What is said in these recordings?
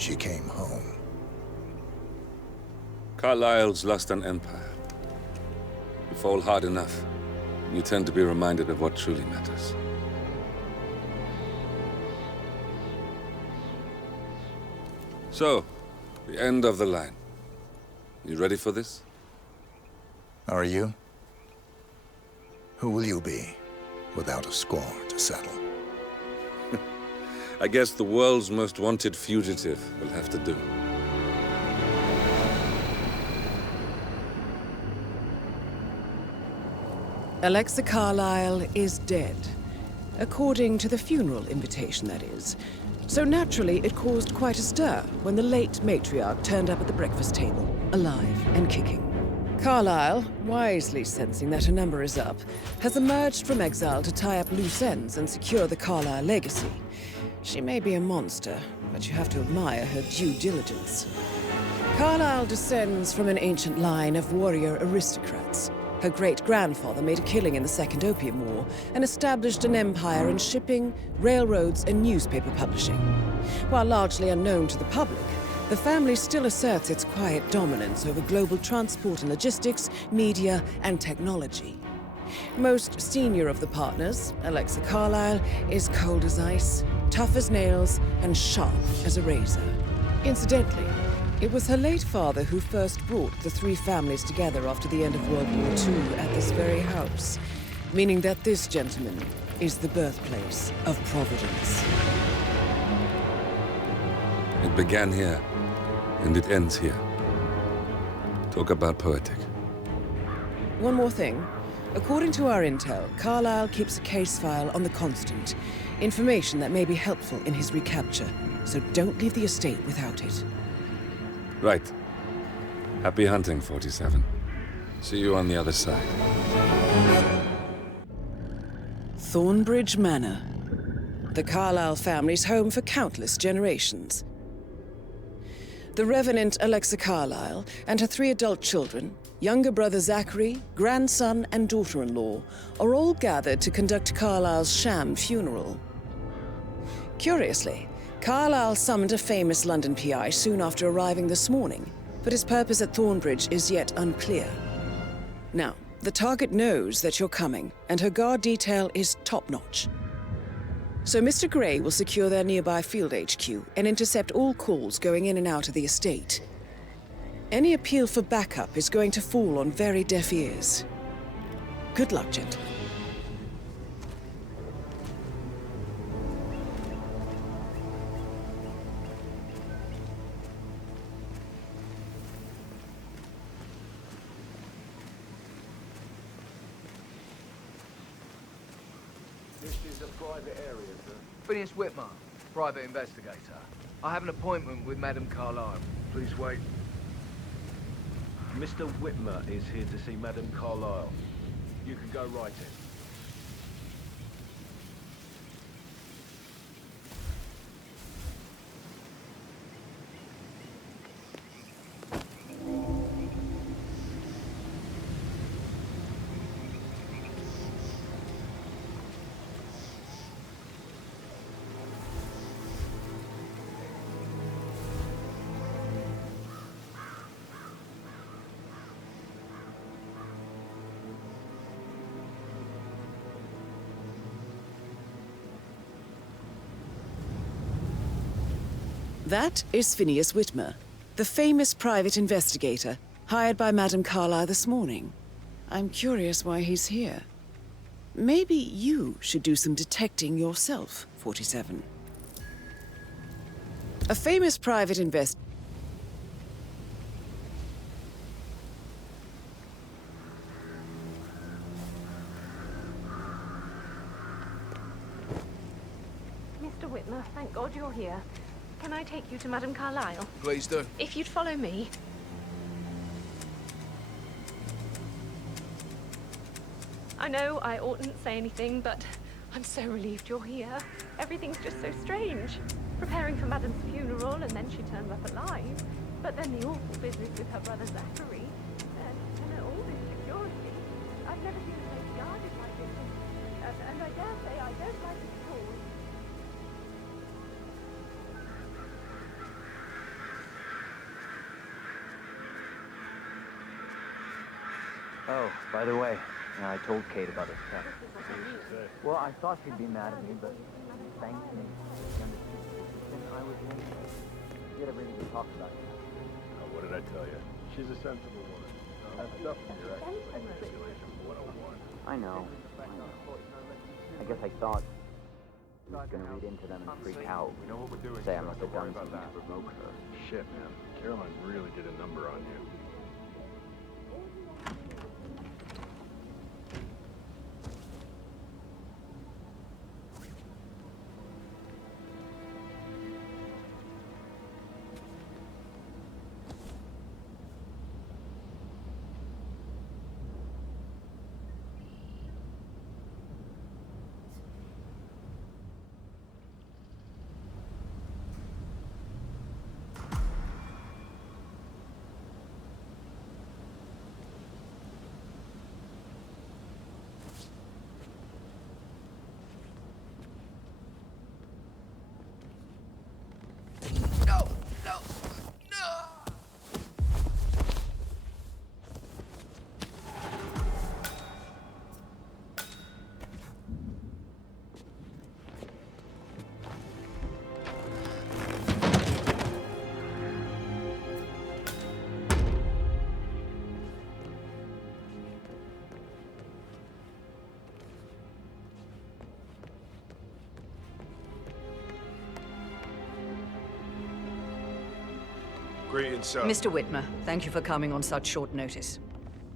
she came home. Carlyle's lost an empire. You fall hard enough, you tend to be reminded of what truly matters. So, the end of the line. You ready for this? Are you? Who will you be, without a score to settle? I guess the world's most wanted fugitive will have to do. Alexa Carlyle is dead. According to the funeral invitation, that is. So naturally, it caused quite a stir when the late matriarch turned up at the breakfast table, alive and kicking. Carlyle, wisely sensing that her number is up, has emerged from exile to tie up loose ends and secure the Carlyle legacy. She may be a monster, but you have to admire her due diligence. Carlyle descends from an ancient line of warrior aristocrats. Her great-grandfather made a killing in the Second Opium War and established an empire in shipping, railroads, and newspaper publishing. While largely unknown to the public, the family still asserts its quiet dominance over global transport and logistics, media, and technology. Most senior of the partners, Alexa Carlyle, is cold as ice, tough as nails, and sharp as a razor. Incidentally, it was her late father who first brought the three families together after the end of World War II at this very house, meaning that this gentleman is the birthplace of Providence. It began here, and it ends here. Talk about poetic. One more thing. According to our intel, Carlyle keeps a case file on the Constant. Information that may be helpful in his recapture, so don't leave the estate without it. Right. Happy hunting, 47. See you on the other side. Thornbridge Manor. The Carlyle family's home for countless generations. The Revenant Alexa Carlyle and her 3 adult children, younger brother Zachary, grandson, and daughter-in-law, are all gathered to conduct Carlyle's sham funeral. Curiously, Carlyle summoned a famous London PI soon after arriving this morning, but his purpose at Thornbridge is yet unclear. Now, the target knows that you're coming, and her guard detail is top-notch. So Mr. Gray will secure their nearby field HQ and intercept all calls going in and out of the estate. Any appeal for backup is going to fall on very deaf ears. Good luck, gentlemen. This is a private area, sir. Phineas Whitmer, private investigator. I have an appointment with Madame Carlyle. Please wait. Mr. Whitmer is here to see Madame Carlyle. You can go right in. That is Phineas Whitmer, the famous private investigator hired by Madame Carlyle this morning. I'm curious why he's here. Maybe you should do some detecting yourself, 47. A famous private Mr. Whitmer, thank God you're here. Can I take you to Madame Carlyle? Please do. If you'd follow me. I know I oughtn't say anything, but I'm so relieved you're here. Everything's just so strange. Preparing for Madame's funeral, and then she turns up alive. But then the awful business with her brother Zachary. And all this security. I've never seen a place guarded like this. And I dare say I don't like it at all. Oh, by the way, I told Kate about this stuff. Well, I thought she'd be mad at me, but thanks to me, she understood. Then I was late. We had everything to talk about. What did I tell you? She's a sensible woman. That's stuff from your ex. Manipulation 101. I know. I guess I thought I was gonna read into them and freak out. We know what we're doing. Say I must Don't have worry done about something that. to provoke her. Shit, man. Caroline really did a number on you. Greetings, sir. Mr. Whitmer, thank you for coming on such short notice.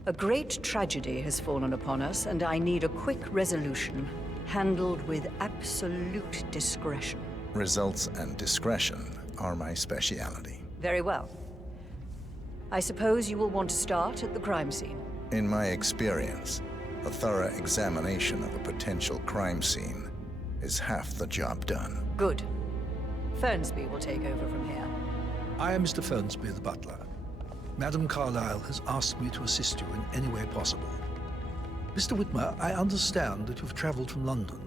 A great tragedy has fallen upon us, and I need a quick resolution, handled with absolute discretion. Results and discretion are my speciality. Very well. I suppose you will want to start at the crime scene. In my experience, a thorough examination of a potential crime scene is half the job done. Good. Fernsby will take over from here. I am Mr. Fernsby, the butler. Madam Carlyle has asked me to assist you in any way possible. Mr. Whitmer, I understand that you've traveled from London.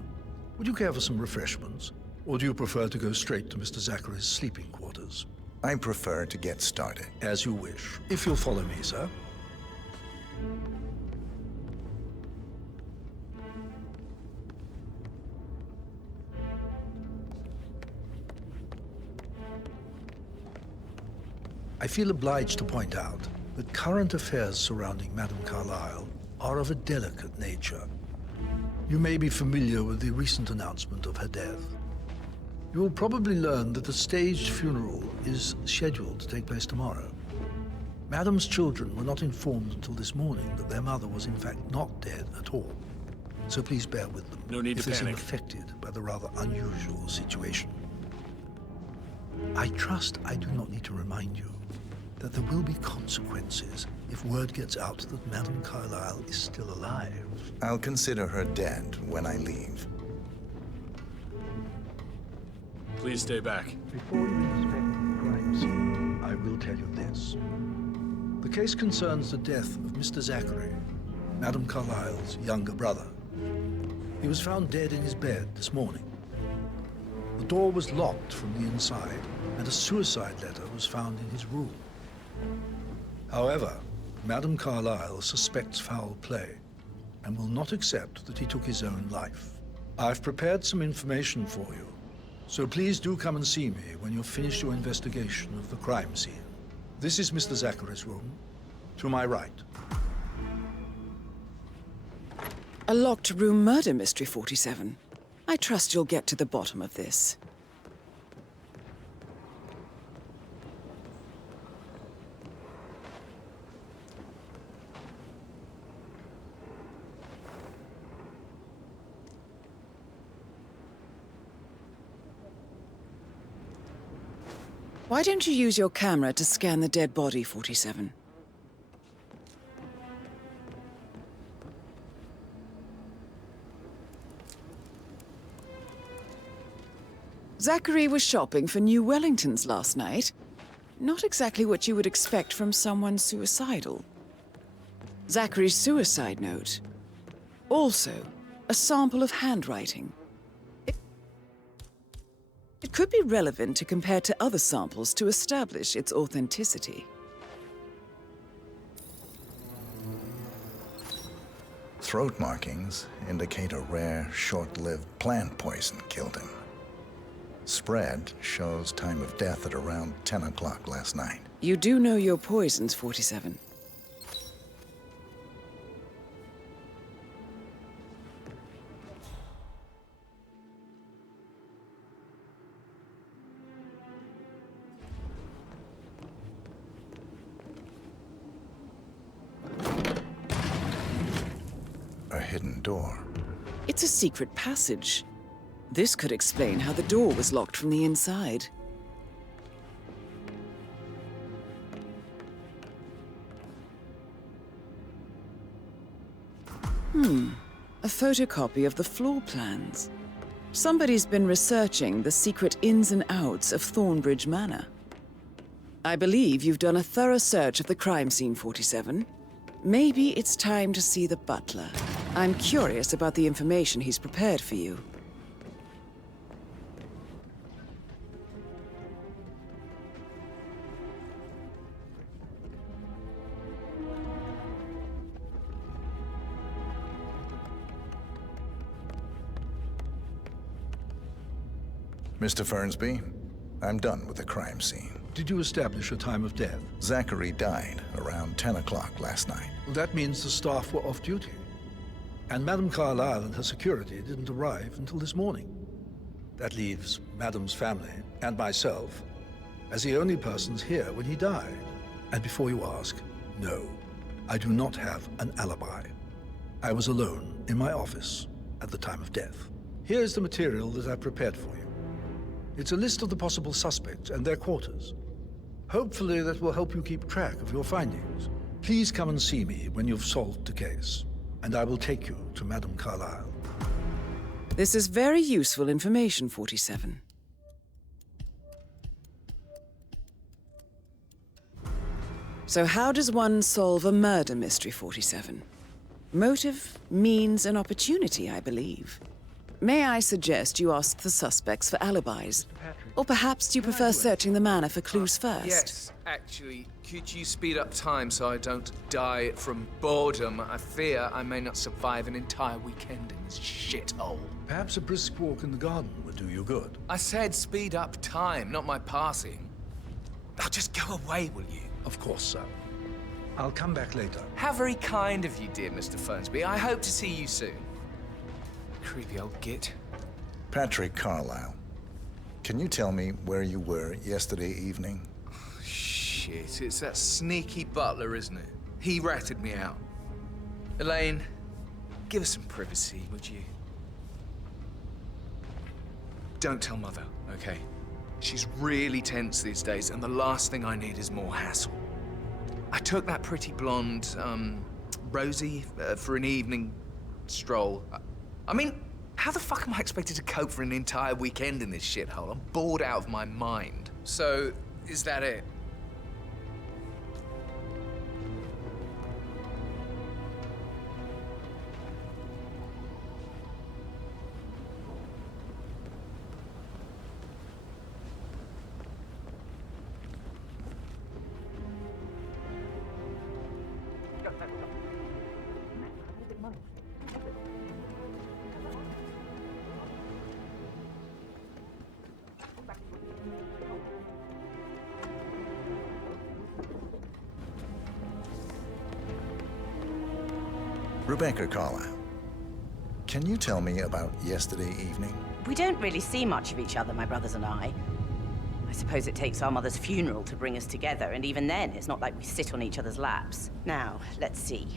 Would you care for some refreshments? Or do you prefer to go straight to Mr. Zachary's sleeping quarters? I prefer to get started. As you wish. If you'll follow me, sir. I feel obliged to point out that current affairs surrounding Madame Carlyle are of a delicate nature. You may be familiar with the recent announcement of her death. You will probably learn that a staged funeral is scheduled to take place tomorrow. Madame's children were not informed until this morning that their mother was in fact not dead at all. So please bear with them. No need if to they seem panic. affected by the rather unusual situation. I trust I do not need to remind you that there will be consequences if word gets out that Madame Carlyle is still alive. I'll consider her dead when I leave. Please stay back. Before you inspect the crime scene, I will tell you this. The case concerns the death of Mr. Zachary, Madame Carlyle's younger brother. He was found dead in his bed this morning. The door was locked from the inside, and a suicide letter was found in his room. However, Madame Carlyle suspects foul play and will not accept that he took his own life. I've prepared some information for you, so please do come and see me when you've finished your investigation of the crime scene. This is Mr. Zachary's room, to my right. A locked room murder mystery, 47. I trust you'll get to the bottom of this. Why don't you use your camera to scan the dead body, 47? Zachary was shopping for new Wellingtons last night. Not exactly what you would expect from someone suicidal. Zachary's suicide note. Also, a sample of handwriting. It could be relevant to compare to other samples to establish its authenticity. Throat markings indicate a rare, short-lived plant poison killed him. Spread shows time of death at around 10 o'clock last night. You do know your poisons, 47. A hidden door. It's a secret passage. This could explain how the door was locked from the inside. A photocopy of the floor plans. Somebody's been researching the secret ins and outs of Thornbridge Manor. I believe you've done a thorough search of the crime scene, 47. Maybe it's time to see the butler. I'm curious about the information he's prepared for you. Mr. Fernsby, I'm done with the crime scene. Did you establish a time of death? Zachary died around 10 o'clock last night. Well, that means the staff were off duty. And Madame Carlyle and her security didn't arrive until this morning. That leaves Madame's family and myself as the only persons here when he died. And before you ask, no, I do not have an alibi. I was alone in my office at the time of death. Here's the material that I've prepared for you. It's a list of the possible suspects and their quarters. Hopefully that will help you keep track of your findings. Please come and see me when you've solved the case, and I will take you to Madame Carlyle. This is very useful information, 47. So how does one solve a murder mystery, 47? Motive, means, and opportunity, I believe. May I suggest you ask the suspects for alibis? Or perhaps you prefer searching the manor for clues first? Yes, actually, could you speed up time so I don't die from boredom? I fear I may not survive an entire weekend in this shithole. Perhaps a brisk walk in the garden would do you good. I said speed up time, not my passing. Now just go away, will you? Of course, sir. I'll come back later. How very kind of you, dear Mr. Fernsby. I hope to see you soon. Creepy old git. Patrick Carlyle, can you tell me where you were yesterday evening? Shit, it's that sneaky butler, isn't it? He ratted me out. Elaine, give us some privacy, would you? Don't tell Mother, okay? She's really tense these days, and the last thing I need is more hassle. I took that pretty blonde, Rosie, for an evening stroll. I mean, how the fuck am I expected to cope for an entire weekend in this shithole? I'm bored out of my mind. So, is that it? Rebecca Carlyle, can you tell me about yesterday evening? We don't really see much of each other, my brothers and I. I suppose it takes our mother's funeral to bring us together, and even then, it's not like we sit on each other's laps. Now, let's see.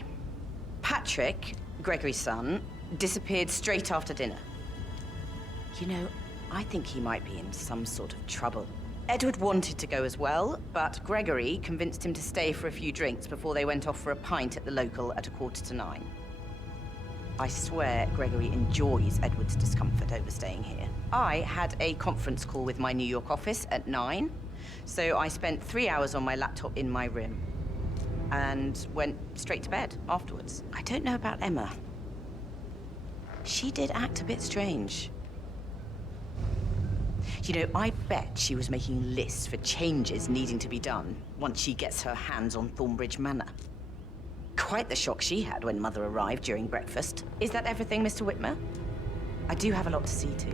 Patrick, Gregory's son, disappeared straight after dinner. You know, I think he might be in some sort of trouble. Edward wanted to go as well, but Gregory convinced him to stay for a few drinks before they went off for a pint at the local at 9:15. I swear Gregory enjoys Edward's discomfort over staying here. I had a conference call with my New York office at 9, so I spent 3 hours on my laptop in my room and went straight to bed afterwards. I don't know about Emma. She did act a bit strange. You know, I bet she was making lists for changes needing to be done once she gets her hands on Thornbridge Manor. Quite the shock she had when Mother arrived during breakfast. Is that everything, Mr. Whitmer? I do have a lot to see to.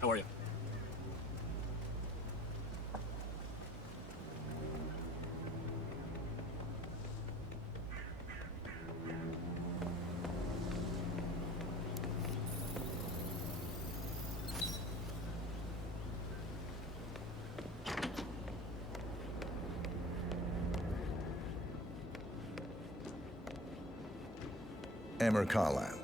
How are you? Emmer Carlisle,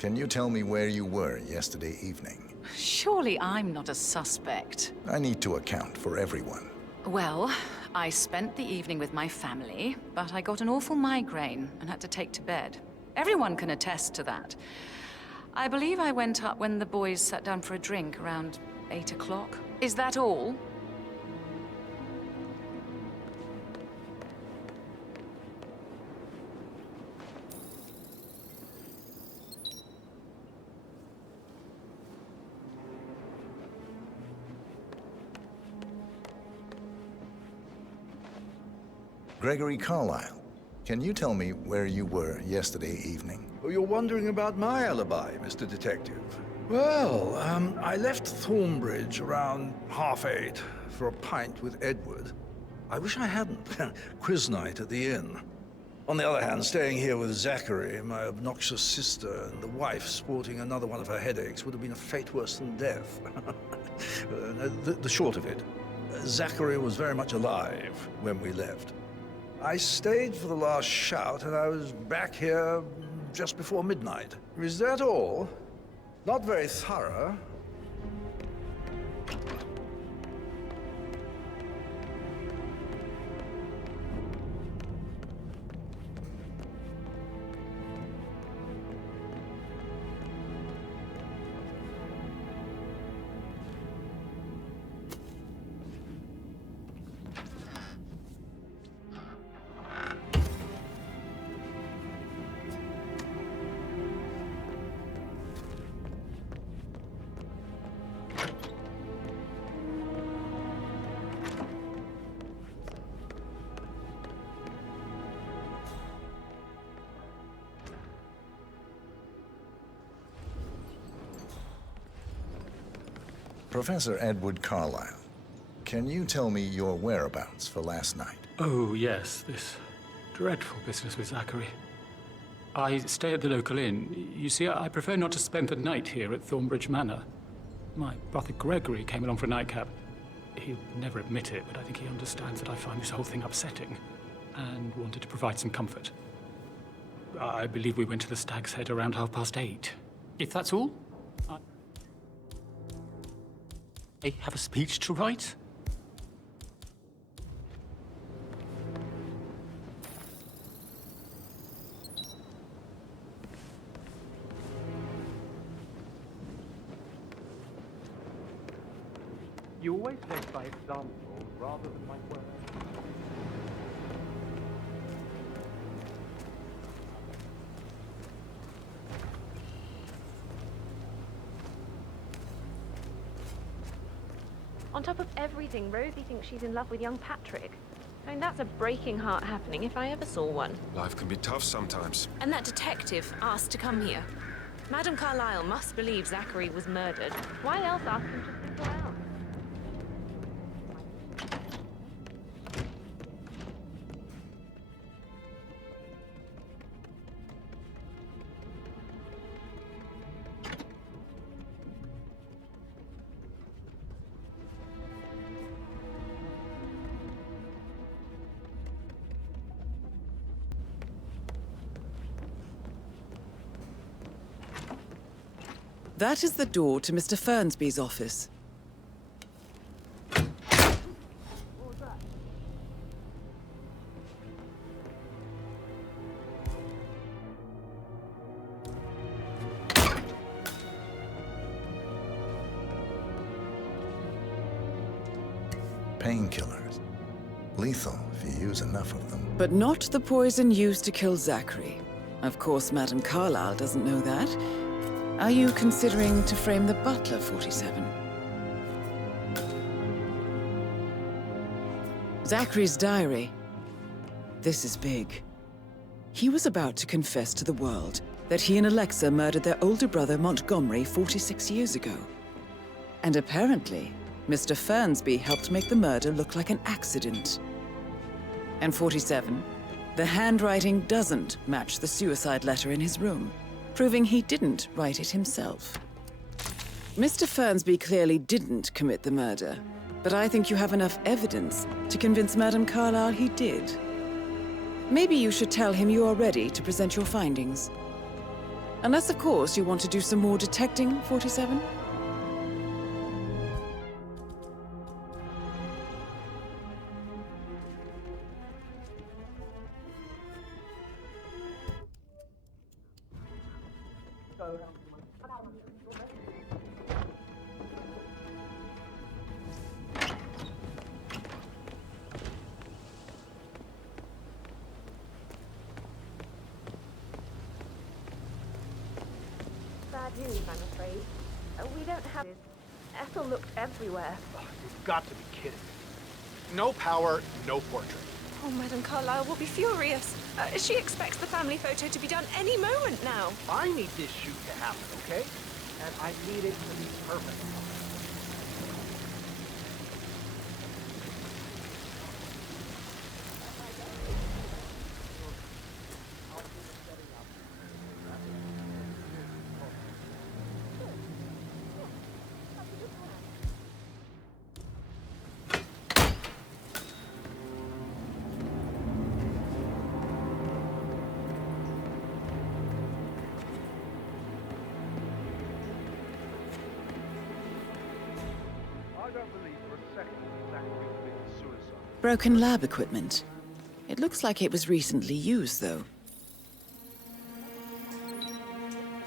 can you tell me where you were yesterday evening? Surely I'm not a suspect. I need to account for everyone. Well, I spent the evening with my family, but I got an awful migraine and had to take to bed. Everyone can attest to that. I believe I went up when the boys sat down for a drink around 8 o'clock. Is that all? Gregory Carlisle, can you tell me where you were yesterday evening? Oh, you're wondering about my alibi, Mr. Detective. Well, I left Thornbridge around 8:30 for a pint with Edward. I wish I hadn't. Quiz night at the inn. On the other hand, staying here with Zachary, my obnoxious sister, and the wife sporting another one of her headaches would have been a fate worse than death. The short of it, Zachary was very much alive when we left. I stayed for the last shout, and I was back here just before midnight. Is that all? Not very thorough. Professor Edward Carlisle, can you tell me your whereabouts for last night? Oh, yes, this dreadful business with Zachary. I stay at the local inn. You see, I prefer not to spend the night here at Thornbridge Manor. My brother Gregory came along for a nightcap. He'll never admit it, but I think he understands that I find this whole thing upsetting and wanted to provide some comfort. I believe we went to the Stag's Head around 8:30. If that's all, I have a speech to write. You always lead by example rather than by words. On top of everything, Rosie thinks she's in love with young Patrick. I mean, that's a breaking heart happening if I ever saw one. Life can be tough sometimes. And that detective asked to come here. Madame Carlisle must believe Zachary was murdered. Why else ask him to stick around? That is the door to Mr. Fernsby's office. Painkillers. Lethal if you use enough of them. But not the poison used to kill Zachary. Of course, Madame Carlyle doesn't know that. Are you considering to frame the butler, 47? Zachary's diary. This is big. He was about to confess to the world that he and Alexa murdered their older brother Montgomery 46 years ago. And apparently, Mr. Fernsby helped make the murder look like an accident. And 47, the handwriting doesn't match the suicide letter in his room, proving he didn't write it himself. Mr. Fernsby clearly didn't commit the murder, but I think you have enough evidence to convince Madame Carlyle he did. Maybe you should tell him you are ready to present your findings. Unless, of course, you want to do some more detecting, 47? Bad news, I'm afraid. We don't have... Ethel looked everywhere. You've got to be kidding me. No power, no portrait. Oh, Madame Carlyle will be furious. She expects the family photo to be done any moment now. I need this shoot to happen, okay? And I need it to be perfect. Broken lab equipment. It looks like it was recently used, though.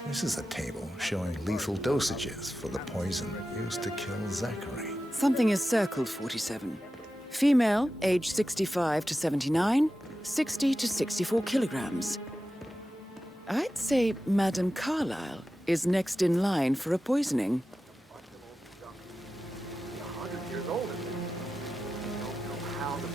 This is a table showing lethal dosages for the poison used to kill Zachary. Something is circled, 47. Female, age 65 to 79, 60 to 64 kilograms. I'd say Madame Carlyle is next in line for a poisoning. 100 years old, isn't it? I don't know how to...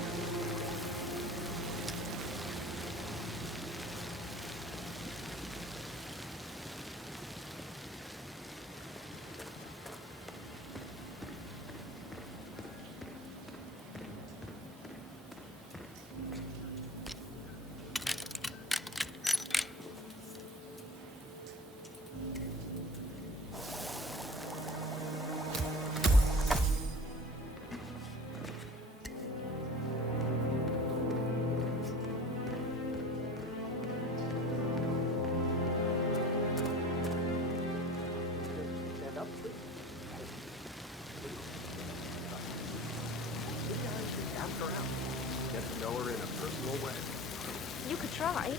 You could try.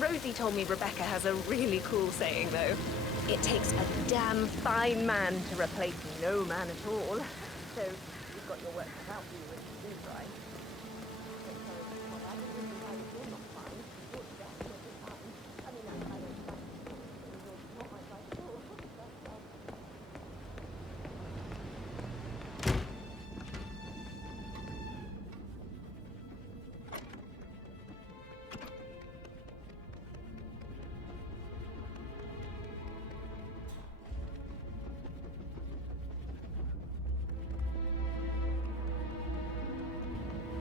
Rosie told me Rebecca has a really cool saying, though. It takes a damn fine man to replace no man at all. So you've got your work cut out for you if you do try.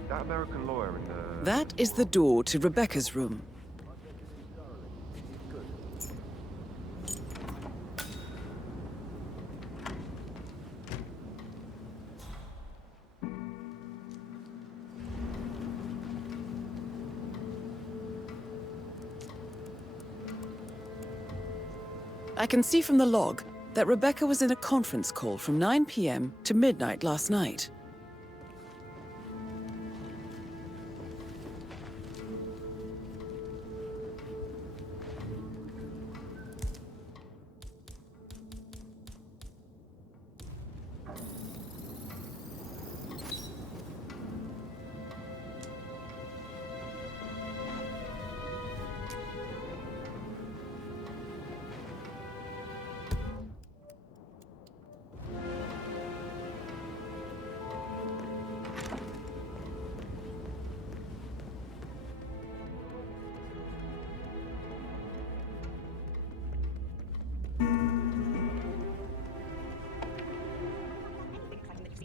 That American lawyer in the... That is the door to Rebecca's room. I can see from the log that Rebecca was in a conference call from 9 p.m. to midnight last night.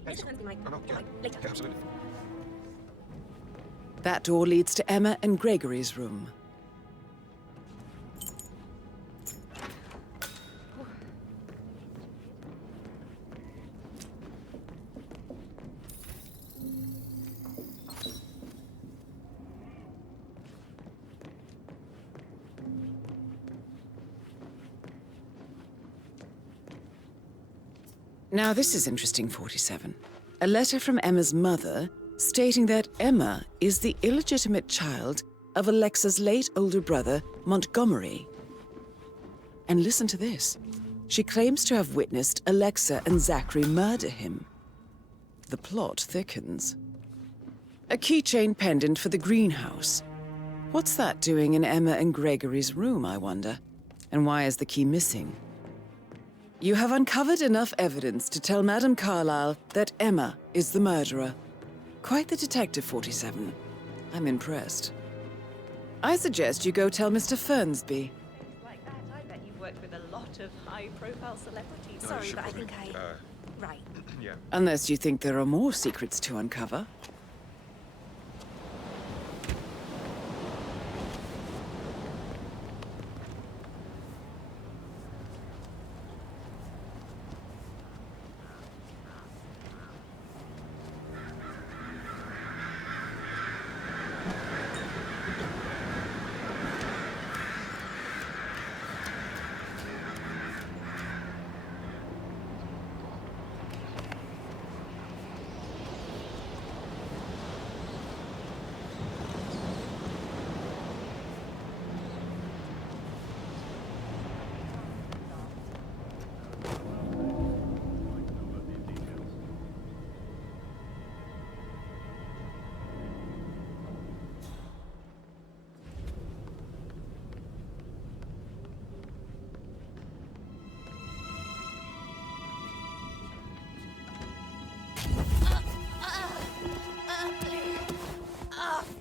Absolutely. That door leads to Emma and Gregory's room. Now this is interesting, 47. A letter from Emma's mother stating that Emma is the illegitimate child of Alexa's late older brother, Montgomery. And listen to this. She claims to have witnessed Alexa and Zachary murder him. The plot thickens. A keychain pendant for the greenhouse. What's that doing in Emma and Gregory's room, I wonder? And why is the key missing? You have uncovered enough evidence to tell Madame Carlyle that Emma is the murderer. Quite the detective, 47. I'm impressed. I suggest you go tell Mr. Fernsby. Like that, I bet you've worked with a lot of high-profile celebrities. No, Sorry, but I think Right. Yeah. Unless you think there are more secrets to uncover.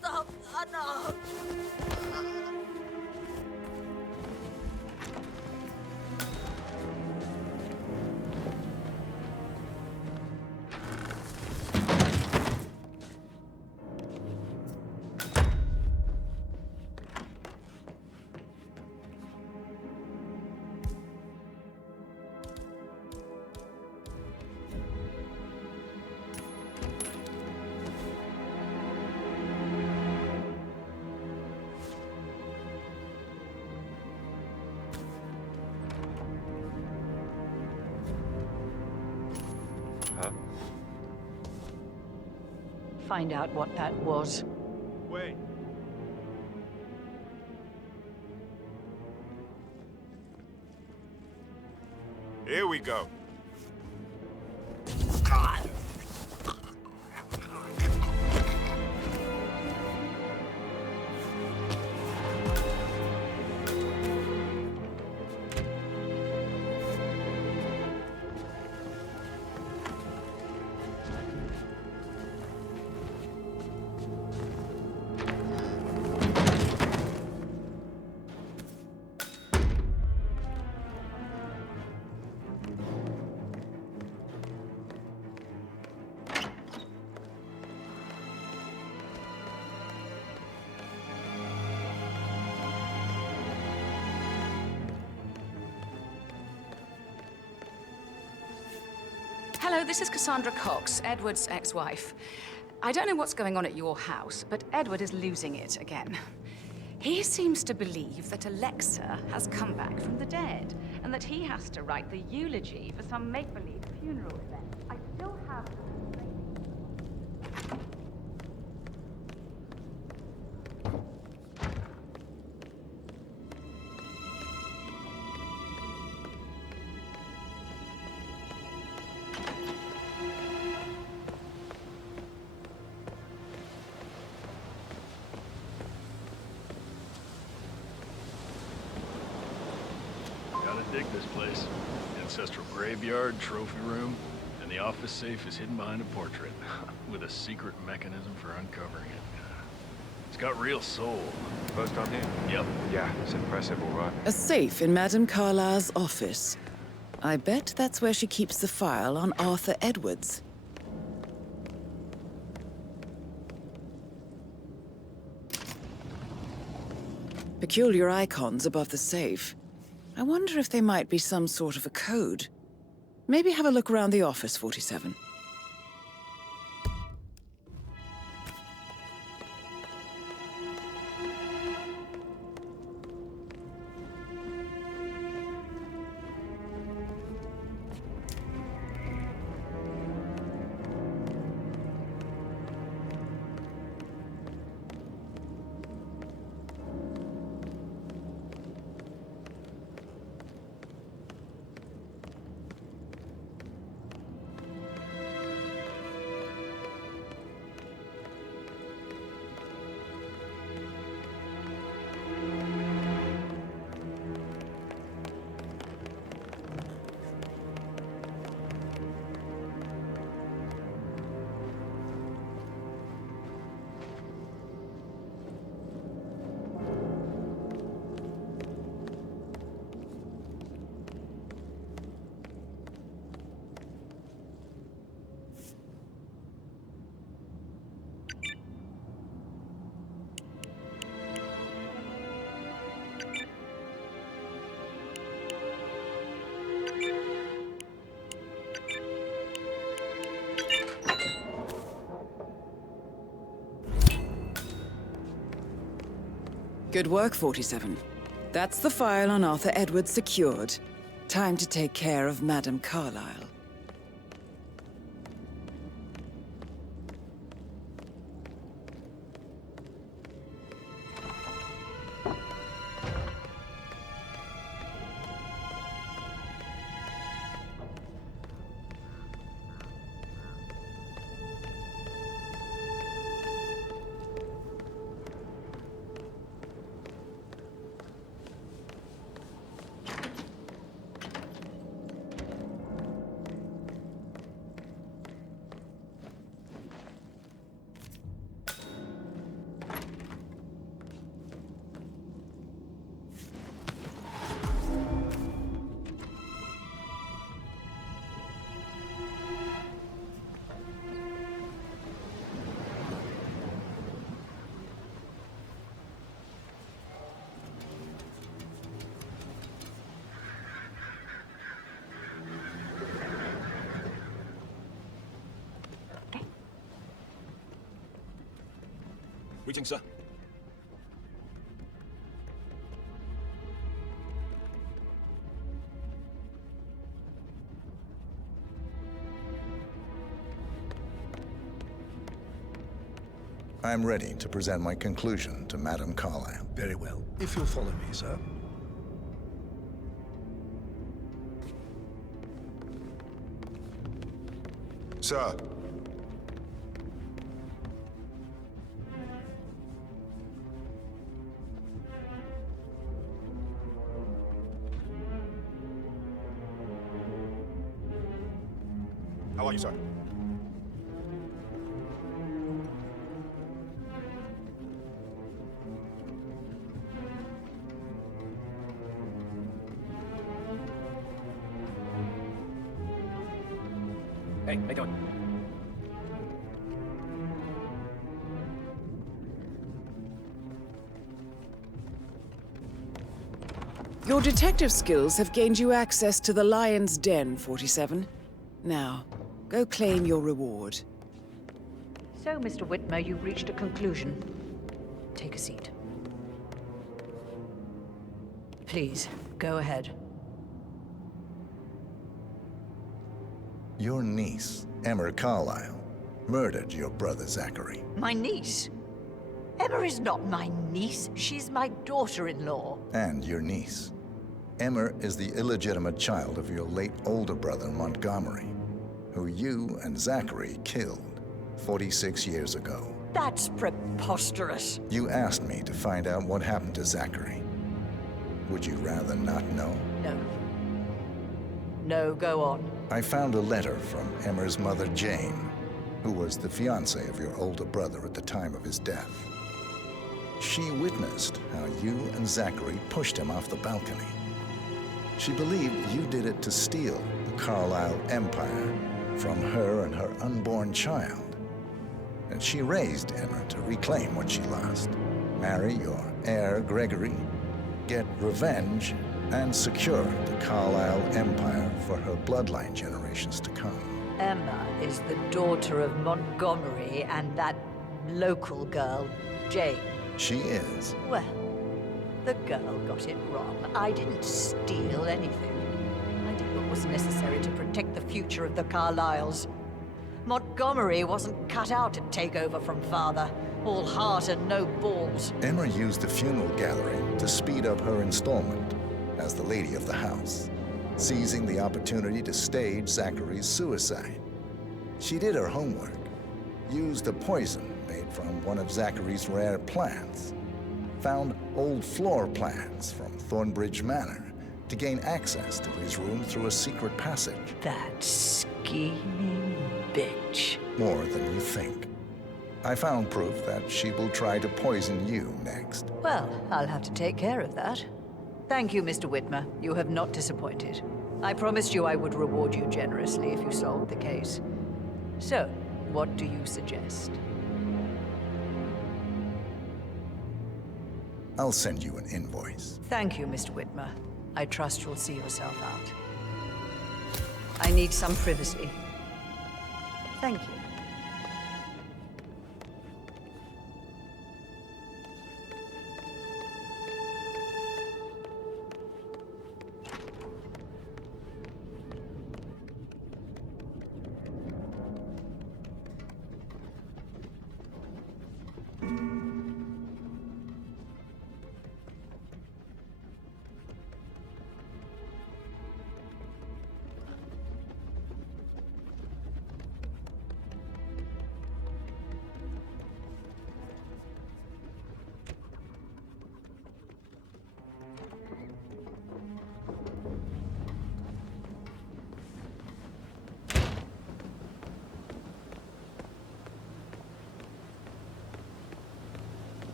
Stop! No! Find out what that was. Wait. Here we go. Hello, this is Cassandra Cox, Edward's ex-wife. I don't know what's going on at your house, but Edward is losing it again. He seems to believe that Alexa has come back from the dead, and that he has to write the eulogy for some make-believe funeral event. I still have the Gotta dig this place. Ancestral graveyard, trophy room, and the office safe is hidden behind a portrait with a secret mechanism for uncovering it. It's got real soul. First time here? Yep. Yeah, it's impressive, all right. A safe in Madame Carlyle's office. I bet that's where she keeps the file on Arthur Edwards. Peculiar icons above the safe. I wonder if they might be some sort of a code. Maybe have a look around the office, 47. Good work, 47. That's the file on Arthur Edwards secured. Time to take care of Madame Carlyle. Greetings, sir. I'm ready to present my conclusion to Madame Carlyle. Very well. If you'll follow me, sir. Sir. How are you, sir? Hey, how you doing? Your detective skills have gained you access to the Lion's Den, 47. Now, go claim your reward. So, Mr. Whitmer, you've reached a conclusion. Take a seat. Please, go ahead. Your niece, Emma Carlyle, murdered your brother Zachary. My niece? Emma is not my niece. She's my daughter-in-law. And your niece. Emma is the illegitimate child of your late older brother Montgomery, who you and Zachary killed 46 years ago. That's preposterous. You asked me to find out what happened to Zachary. Would you rather not know? No. No, go on. I found a letter from Emma's mother, Jane, who was the fiancée of your older brother at the time of his death. She witnessed how you and Zachary pushed him off the balcony. She believed you did it to steal the Carlyle empire from her and her unborn child. And she raised Emma to reclaim what she lost, marry your heir Gregory, get revenge, and secure the Carlisle Empire for her bloodline generations to come. Emma is the daughter of Montgomery and that local girl, Jane. She is. Well, the girl got it wrong. I didn't steal anything. I did what was necessary to protect the future of the Carlyles. Montgomery wasn't cut out to take over from father. All heart and no balls. Emma used the funeral gathering to speed up her installment as the lady of the house, seizing the opportunity to stage Zachary's suicide. She did her homework, used a poison made from one of Zachary's rare plants, found old floor plans from Thornbridge Manor to gain access to his room through a secret passage. That scheming bitch. More than you think. I found proof that she will try to poison you next. Well, I'll have to take care of that. Thank you, Mr. Whitmer. You have not disappointed. I promised you I would reward you generously if you solved the case. So, what do you suggest? I'll send you an invoice. Thank you, Mr. Whitmer. I trust you'll see yourself out. I need some privacy. Thank you.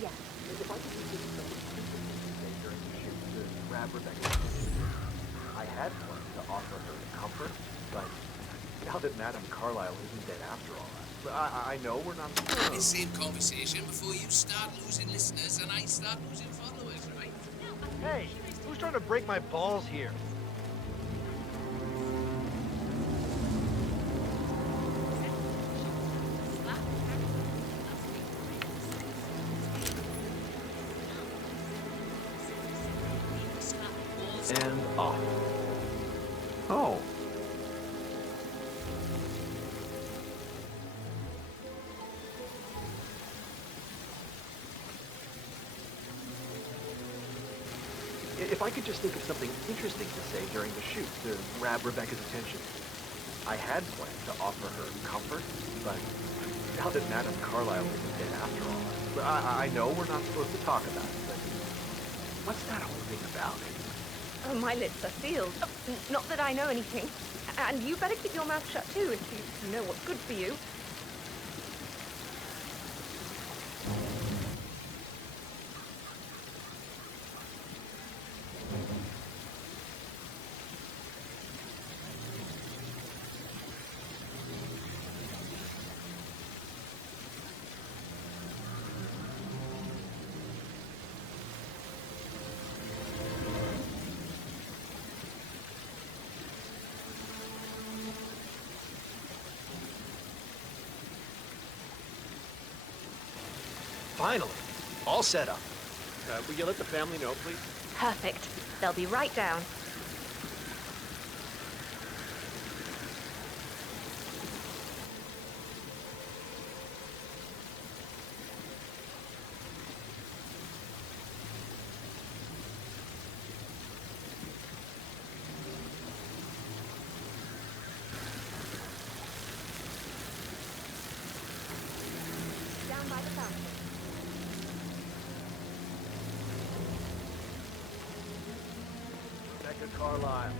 Yeah. If I could just do something during the shoot to grab Rebecca. I had planned to offer her comfort, but now that Madame Carlisle isn't dead after all that, I know we're not... Have the same conversation before you start losing listeners and I start losing followers, right? Hey, who's trying to break my balls here? And off. Oh. If I could just think of something interesting to say during the shoot to grab Rebecca's attention. I had planned to offer her comfort, but now that Madame Carlisle isn't dead after all, I know we're not supposed to talk about it, but what's that whole thing about? Oh, my lips are sealed. Oh, not that I know anything. And you better keep your mouth shut too if you know what's good for you. Finally, all set up. Will you let the family know, please? Perfect. They'll be right down. Down by the fountain. Rebecca Carlisle.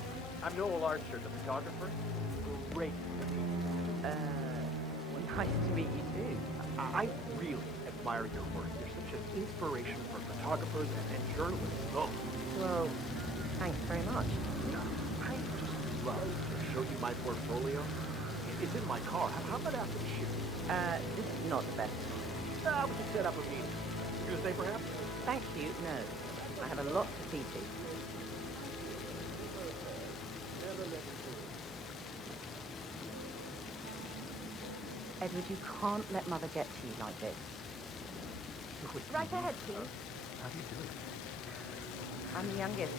I'm Noel Archer, the photographer. Great to meet you. Well, nice to meet you too. I really admire your work. You're such just inspiration for photographers and journalists both. Well, thanks very much. I just love to show you my portfolio. It's in my car. How about after the shoot? This is not the best. We can set up a meeting. Tuesday, perhaps? Thank you, no. I have a lot to see to. Edward, you can't let Mother get to you like this. Right ahead, please. How do you do it? I'm the youngest.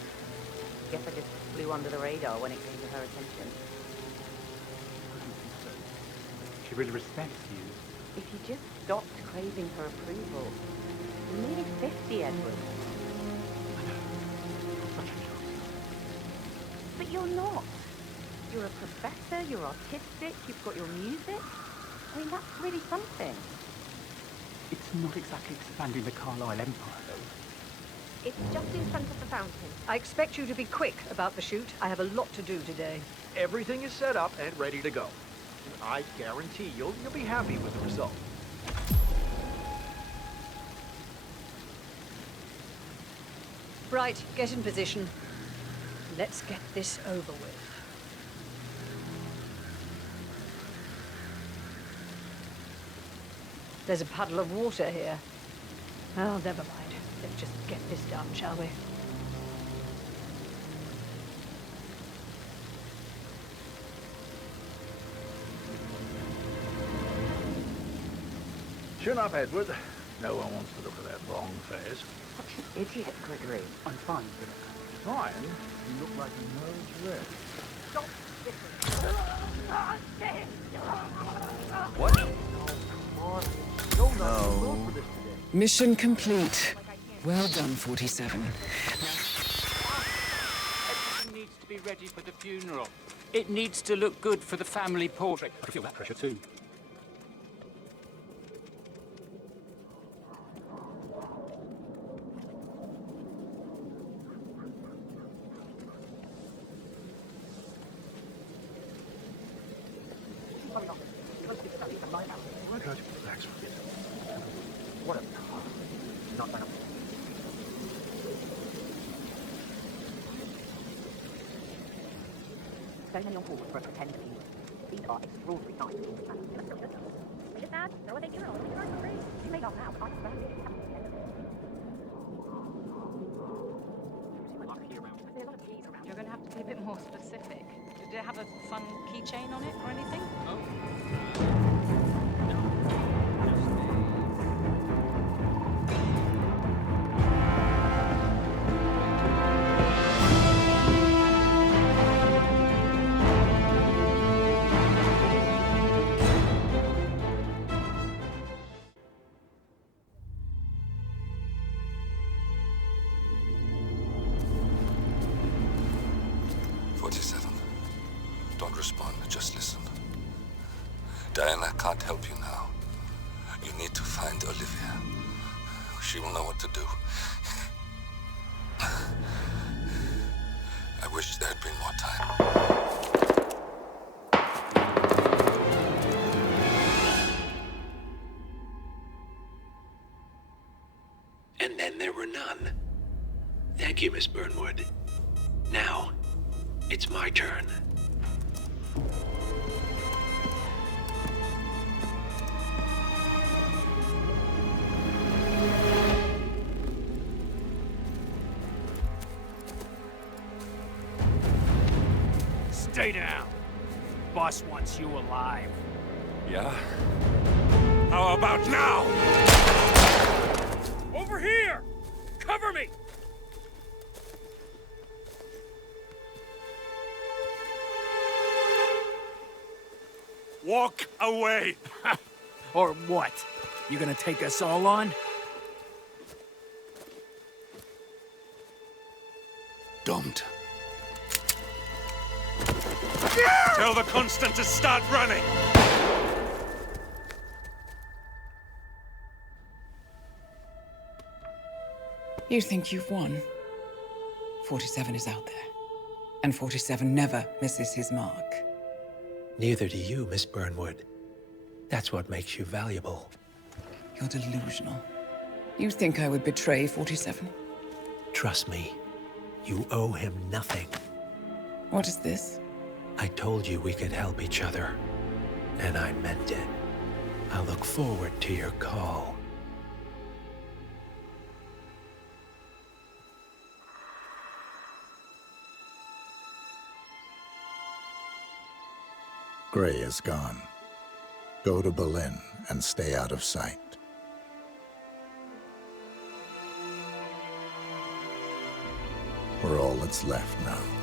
Guess I just flew under the radar when it came to her attention. She really respects you. If you just stopped craving her approval. You're nearly 50, Edward. But you're not. You're a professor, you're artistic, you've got your music. I mean, that's really something. It's not exactly expanding the Carlisle Empire, though. It's just in front of the fountain. I expect you to be quick about the shoot. I have a lot to do today. Everything is set up and ready to go. I guarantee you'll be happy with the result. Right, get in position. Let's get this over with. There's a puddle of water here. Oh, never mind. Let's just get this done, shall we? Chin up, Edward. No one wants to look at that long face. Idiot, Gregory. I'm fine, but... Fine? You look like a nose red. Stop! What? No. Mission complete. Well done, 47. Everything needs to be ready for the funeral. It needs to look good for the family portrait. I feel that pressure too. Why can't you relax for a bit? What a... Not enough. So many on board for a pretend funeral. These are extraordinary times. Is it bad? No, I think you're all. You may laugh now, but I understand it. There's a lot of keys around. You're going to have to be a bit more specific. Did it have a fun keychain on it or anything? Oh. Don't respond, just listen. Diana can't help you now. You need to find Olivia. She will know what to do. I wish there had been more time. And then there were none. Thank you, Miss Burnwood. Now, it's my turn. Stay down. Boss wants you alive. Yeah? How about now? Over here! Cover me! Walk away! Or what? You gonna take us all on? Don't. Tell the Constant to start running! You think you've won? 47 is out there. And 47 never misses his mark. Neither do you, Miss Burnwood. That's what makes you valuable. You're delusional. You think I would betray 47? Trust me, you owe him nothing. What is this? I told you we could help each other, and I meant it. I look forward to your call. Gray is gone. Go to Berlin and stay out of sight. We're all that's left now.